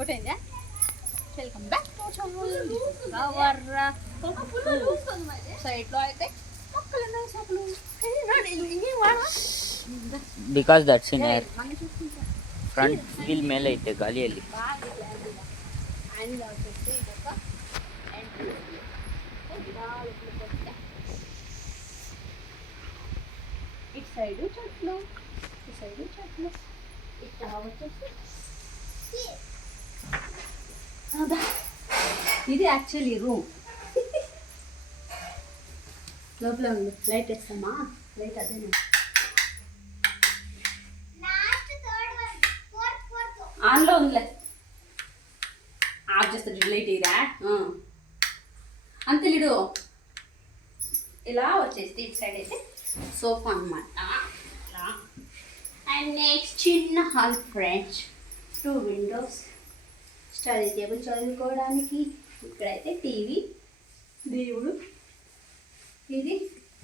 Photo అయిందా? Welcome back to channel. సైడ్లో అయితే మొక్కలు ఉన్నాయి, సోపులు. Because that's in air. Front wheel ಮೇಲೆ ಐತೆ ಗಾಲಿಯಲ್ಲಿ. ఇటు సైడు చెట్లు, ఇటు సైడు చెట్లు. ఇక్కడ వచ్చేసి ఇది యాక్చువల్లీ రూమ్. లోపల ఉంది. లైట్ వేస్తామా? లైట్ అదే ఆన్లో ఉందిలే. ఆఫ్ చేస్తా లైట్ ఇరా అంతే లీడు. ఇలా వచ్చేసి ఇటు సైడ్ అయితే సోఫా అన్నమాట. ఇలా అండ్ నెక్స్ట్ చిన్న hall friends, 2 Windows, study table చదువుకోవడానికి. ఇక్కడైతే టీవీ, దేవుడు. ఇది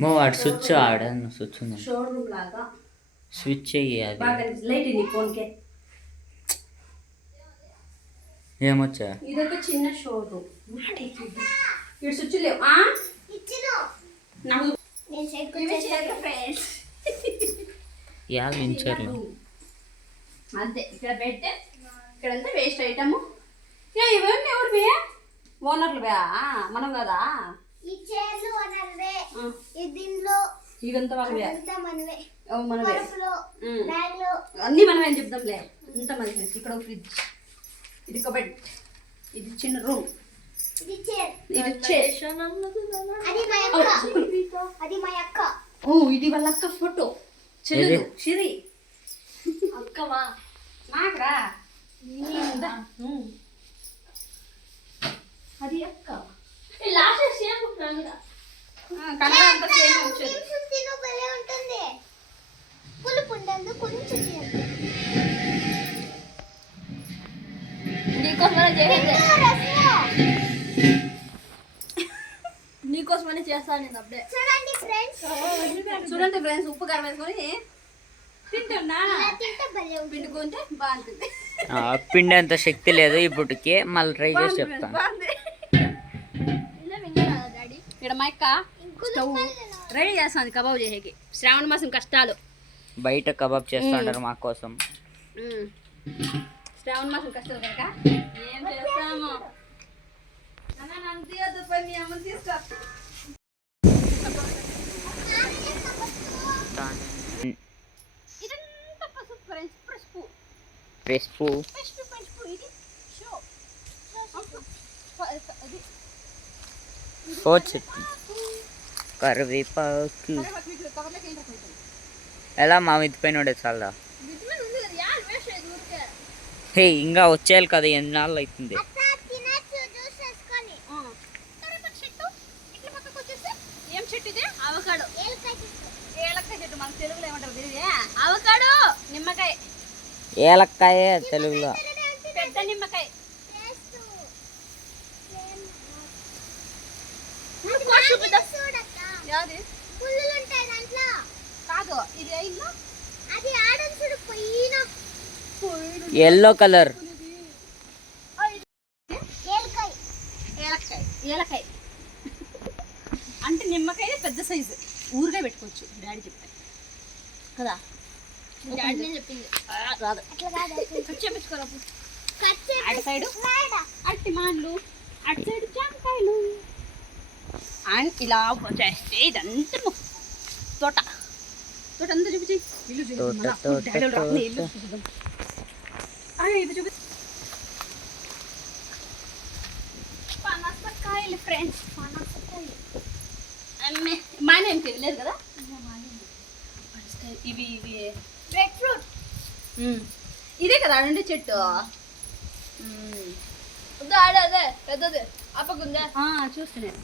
వాడు స్విచ్ ఆడను స్విచ్ ఉంది, షోరూమ్ లాగా. స్విచ్ అయ్యేది బాగా లైట్ నీ ఫోన్కే. ఏమొచ్చా? ఇదొక చిన్న షోరూమ్. ఇక్కడ స్విచ్ లేవు. నాకు ఫ్రెండ్స్ యా వించర్లో అంతే. ఇక్కడ బెడ్, ఇక్కడంతా వేస్ట్ ఐటమ్. ఇవన్నీ ఎవరు బే? ఓనర్లు బే, మనం కదా. ఇదంతా వాళ్ళవే, మనవే, అన్నీ మనమే అని చెప్దాంలే. అంతా మన ఫ్రెండ్స్. ఇక్కడ ఫ్రిడ్జ్, ఇది ఒక బెడ్, ఇది చిన్న రూమ్, ఇది చైర్. ఇది వాళ్ళ అక్క ఫోటో. చెల్లు షిరి అక్కవా నాకురా. అది అక్క కన్నడ అంతా సేమ్ వచ్చేది. నీకోసమని చేస్తాను నేను అప్పుడే. చూడండి ఫ్రెండ్స్, ఉప్పు కారం వేసుకొని తింటున్నా. పిండుకుంటే బాగుంటుంది. పిండి అంత శక్తి లేదు ఇప్పటికి, మళ్ళీ ట్రై చేసి చెప్తాను. ఇక్కడ మా అక్క స్టవ్ రెడీ చేస్తుంది కబాబ్ చేసేకి. శ్రావణ మాసం కష్టాలు. బయట కబాబ్ చేస్తుంటారు మా కోసం. శ్రావణ మాసం కష్టాలు కనుక ఏం చేస్తాము. ఇదంతా పసుపు ఫ్రెండ్స్. పసుపు ఇది కరివేపాకు ఎలా మా మిద్ది పైన ఉండే చాలా. హే ఇంకా వచ్చేయాలి కదా, ఎన్నాళ్ళు అవుతుంది. ఏం చెట్టు ఇది? అవకాడో. ఏలక్కాయ చెట్టు. మన తెలుగులో ఏమంటారు తెలియదు. అవకాడో, నిమ్మకాయ. ఏలక్కాయ తెలుగులో పెద్ద నిమ్మకాయ. కాదు ఇది ఎల్లో కలర్. ఏలకాయ అంటే నిమ్మకాయ పెద్ద సైజు. ఊరిగా పెట్టుకోవచ్చు. డాడీ చెప్పారు కదా. డాడీ నేను చెప్పింది రాదు. కట్ చేపించుకోరా. అటు సైడు అట్టి మాండ్లు, అటు సైడు జామకాయలు. అండ్ ఇలా చేస్తే ఇదంతా తోట. తోట అంతా చూపించి ఇల్లు చూపి. పనసకాయలు ఫ్రెండ్స్, పనసకాయలు. మాయన ఏం తెలియలేదు కదా. ఇవి రెడ్ ఫ్రూట్. ఇదే కదా అడండి చెట్టు. అదే పెద్దది అప్పకుందా చూస్తున్నాను.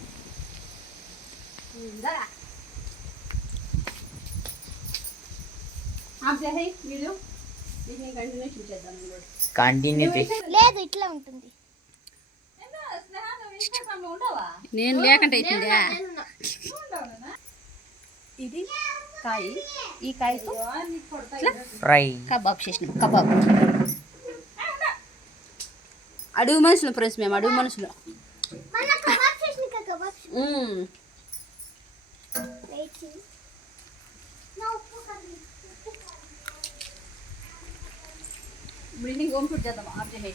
వీడియో కంటిన్యూ లేదు, ఇట్లా ఉంటుంది. నేను లేకంటే ఇది కాయ. ఈ కాయతో ఫ్రై కబాబ్ చేసినాం. కబాబ్ అడుగు మనుషులు ఫ్రెండ్స్, మేము అడుగు మనుషులు. బిల్డింగ్ హోమ్ ఫుడ్ చేద్దాం ఆఫ్ చేయి.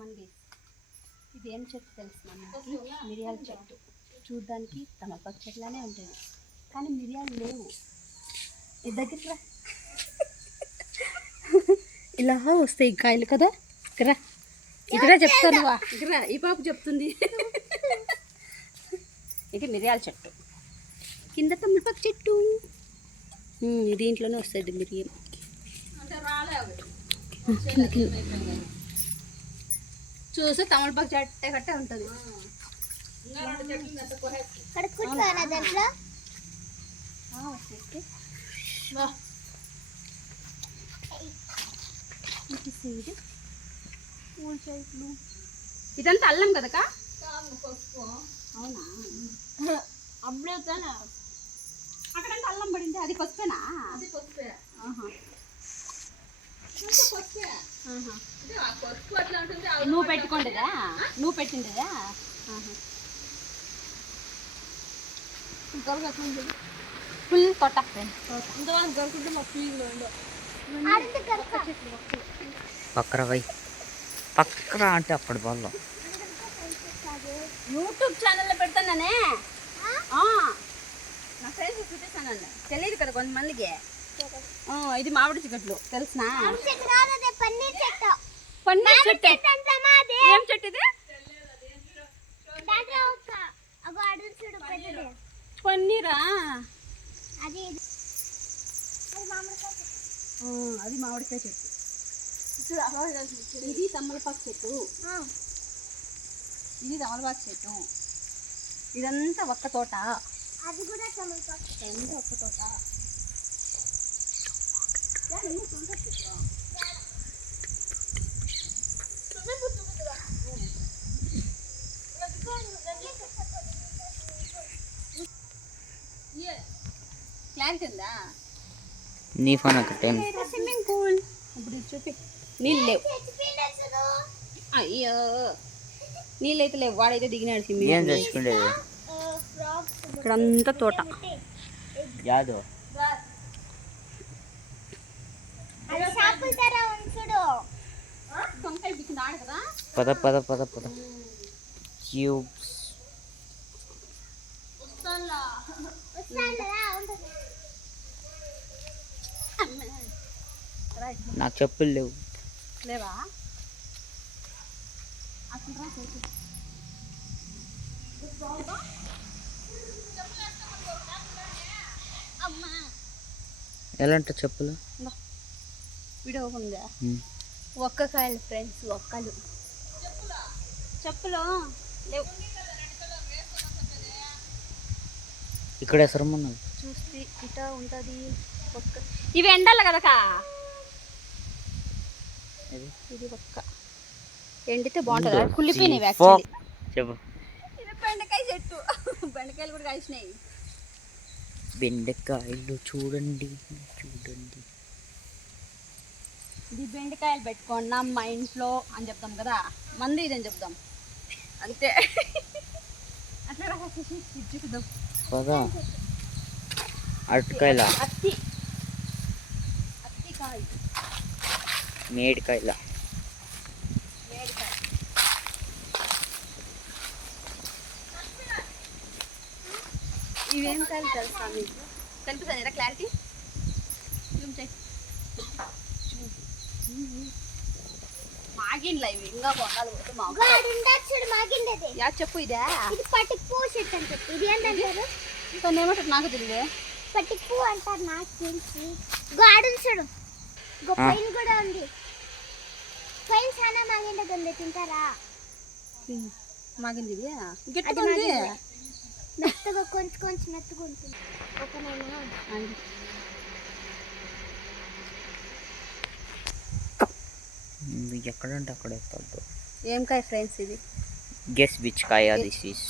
మనకి ఇది ఏం చెట్టు తెలుసు మనకి? మిరియాల చెట్టు. చూడ్డానికి తమలపాకు చెట్లానే ఉంటుంది, కానీ మిరియాలు లేవు. ఇది దగ్గర ఇలా వస్తాయి కాయలు కదా. ఇక్కడ ఇక్కడ చెప్తాను, ఇక్కడ ఈ పాప చెప్తుంది. ఇది మిరియాల చెట్టు, కింద తమలపాకు చెట్టు. దీంట్లోనే వస్తుంది మిరియం. చూసి తమలపాకు చెట్టే కట్టే ఉంటుంది. ఇదంతా అల్లం కదకా? అవునా? అప్పుడేనా అక్కడంతా అల్లం పడింది, అది పసుపేనా? అది పసుపే. నువ్వు పెట్టుకోండిదా? నువ్వు పెట్టిండేదా? ఫుల్ తోట ఇంతవరకు దొరుకుంటే మా ఫీల్డ్లో పక్కన పక్కన అంటే అక్కడ వాళ్ళు యూట్యూబ్ ఛానల్లో పెడతానే. నా ఫ్రెండ్స్ చూపిస్తాను, తెలియదు కదా కొంతమందికి. ఇది మామిడి చెట్లు తెలుసునా? పన్నీర్ చెట్టు. ఏం చెట్టు ఇది? పన్నీరా? అది మామిడికాయ చెట్టు. ఇది తమలపాకు చెట్టు. ఇది తమలపాకు చెట్టు. ఇదంతా ఒక్క తోట. అది కూడా తమలపాకు. ఇదంతా ఒక్క తోట. ప్లాంట్ ఉందా? నీ ఫోన్ ఒకటే. Swimming pool. ఇప్పుడు చూపి. నీళ్ళు లేవు. అయ్యో నీళ్ళు అయితే లేవు. వాడైతే దిగినాడు స్విమ్మింగ్. ఏం తెచ్చుకుండేది? ఇక్కడంతా తోట. యాదో పద పద పద పద. క్యూబ్స్ నాకు చెప్పులు లేవు. లేవా? ఎలాంటి చెప్పులు? వీడియో ఉందా? ఒక్కకాయలు ఫ్రెండ్స్, ఒక్కలు చెప్పులు లేవు. ఇక్కడ ఎసరమ్మన్నది చూస్తే ఇట ఉంటుంది. ఒక్క ఇవి ఎండాలి కదకా. ఇది ఒక్క ఎండితే బాగుంటుంది. కుళ్ళిపోయినాయి యాక్చువల్లీ. చెప్పు. ఇది బెండకాయ చెట్టు. బెండకాయలు కూడా కాసినాయి. బెండకాయలు చూడండి చూడండి. ఇది బెండకాయలు పెట్టుకున్నాం మా ఇంట్లో అని చెప్తాం కదా, మంది ఇదని చెప్తాం అంతే. అట్లా రాసేసి చూద్దాం. అరటికాయల, అత్తికాయ, మేడికాయల. ఇవేం కాయలు తెలుసా మీకు? కనిపిస్తుంది కదా క్లారిటీ? జూమ్ చేయి. మాగిండ్లా ఇవి ఇంకా బొండాలు యా చెప్పు. ఇదే ఇది పట్టుకు చెట్టు అని చెప్పి. ఇది ఏంటంటారు? దాన్ని ఏమంటారు నాకు తెలియదే. పట్టిప్పు అంటారు నాకు తెలిసి. గార్డెన్ చూడు, పైన కూడా ఉంది. పైన చాలా మాగిండదు ఉంది, తింటారా? మాగింది ఇది గట్టిగా ఉంది, మెత్తగా కొంచెం కొంచెం మెత్తగా ఉంటుంది. ఒకనైనా ఎక్కడంటే అక్కడ ఎక్కద్దు. ఏం కాయ ఫ్రెండ్స్ ఇది? గెస్ విచ్ కాయ దిస్ ఈస్.